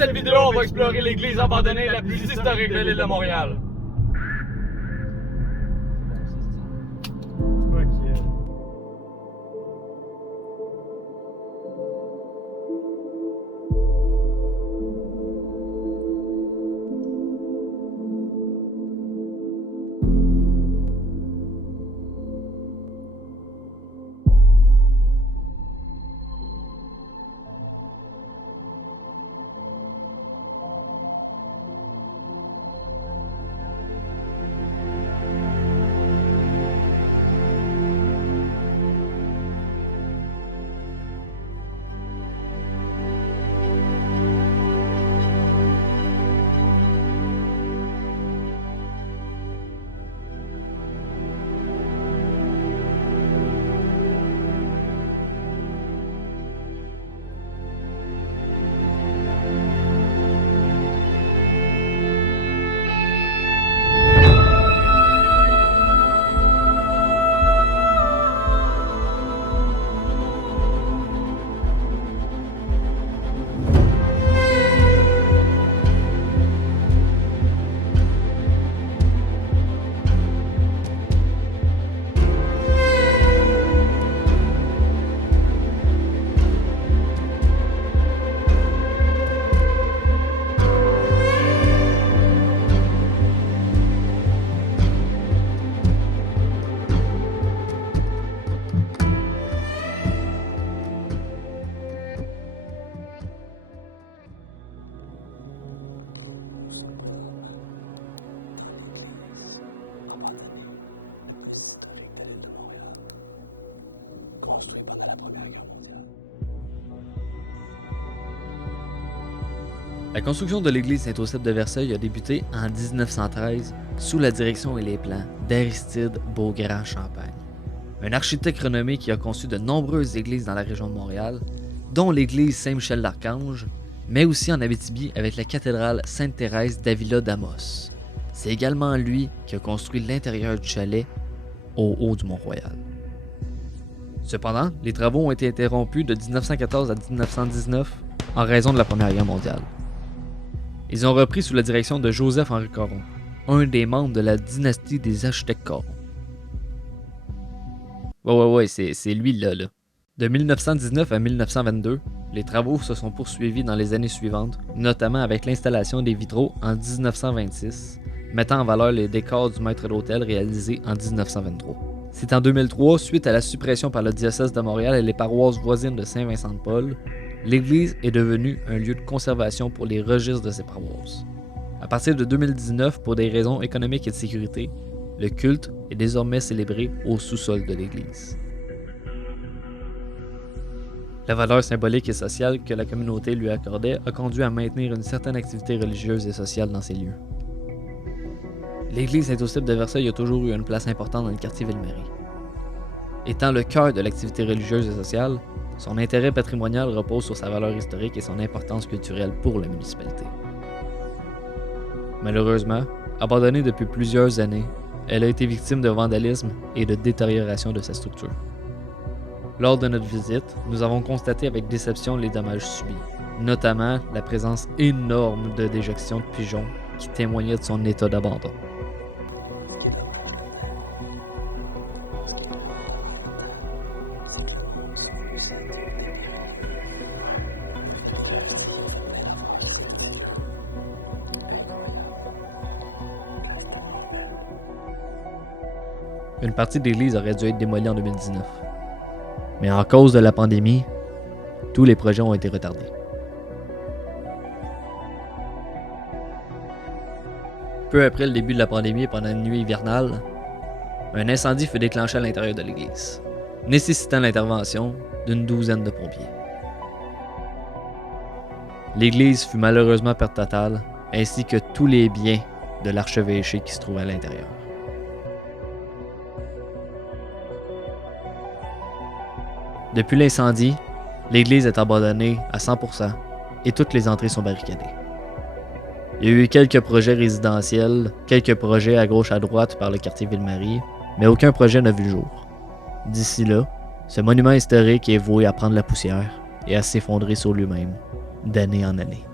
cette vidéo, on va explorer l'église abandonnée la plus historique de l'île de Montréal. Construit pendant la Première Guerre mondiale. La construction de l'église Saint-Eusèbe de Versailles a débuté en 1913 sous la direction et les plans d'Aristide Beaugrand-Champagne, un architecte renommé qui a conçu de nombreuses églises dans la région de Montréal, dont l'église Saint-Michel-d'Archange, mais aussi en Abitibi avec la cathédrale Sainte-Thérèse d'Avila d'Amos. C'est également lui qui a construit l'intérieur du chalet au haut du Mont-Royal. Cependant, les travaux ont été interrompus de 1914 à 1919 en raison de la Première Guerre mondiale. Ils ont repris sous la direction de Joseph-Henri Caron, un des membres de la dynastie des architectes Caron. Ouais, c'est lui là. De 1919 à 1922, les travaux se sont poursuivis dans les années suivantes, notamment avec l'installation des vitraux en 1926, mettant en valeur les décors du maître d'hôtel réalisés en 1923. C'est en 2003, suite à la suppression par le diocèse de Montréal et les paroisses voisines de Saint-Vincent-de-Paul, l'église est devenue un lieu de conservation pour les registres de ces paroisses. À partir de 2019, pour des raisons économiques et de sécurité, le culte est désormais célébré au sous-sol de l'église. La valeur symbolique et sociale que la communauté lui accordait a conduit à maintenir une certaine activité religieuse et sociale dans ces lieux. L'église Saint-Eusèbe de Versailles a toujours eu une place importante dans le quartier Ville-Marie. Étant le cœur de l'activité religieuse et sociale, son intérêt patrimonial repose sur sa valeur historique et son importance culturelle pour la municipalité. Malheureusement, abandonnée depuis plusieurs années, elle a été victime de vandalisme et de détérioration de sa structure. Lors de notre visite, nous avons constaté avec déception les dommages subis, notamment la présence énorme de déjections de pigeons qui témoignaient de son état d'abandon. Une partie de l'église aurait dû être démolie en 2019. Mais à cause de la pandémie, tous les projets ont été retardés. Peu après le début de la pandémie et pendant une nuit hivernale, un incendie fut déclenché à l'intérieur de l'église, nécessitant l'intervention d'une douzaine de pompiers. L'église fut malheureusement perte totale, ainsi que tous les biens de l'archevêché qui se trouvaient à l'intérieur. Depuis l'incendie, l'église est abandonnée à 100% et toutes les entrées sont barricadées. Il y a eu quelques projets résidentiels, quelques projets à gauche à droite par le quartier Ville-Marie, mais aucun projet n'a vu le jour. D'ici là, ce monument historique est voué à prendre la poussière et à s'effondrer sur lui-même, d'année en année.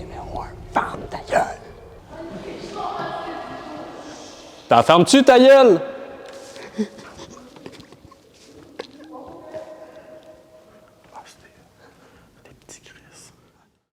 numéro 1. Ferme ta gueule! T'en fermes-tu ta gueule?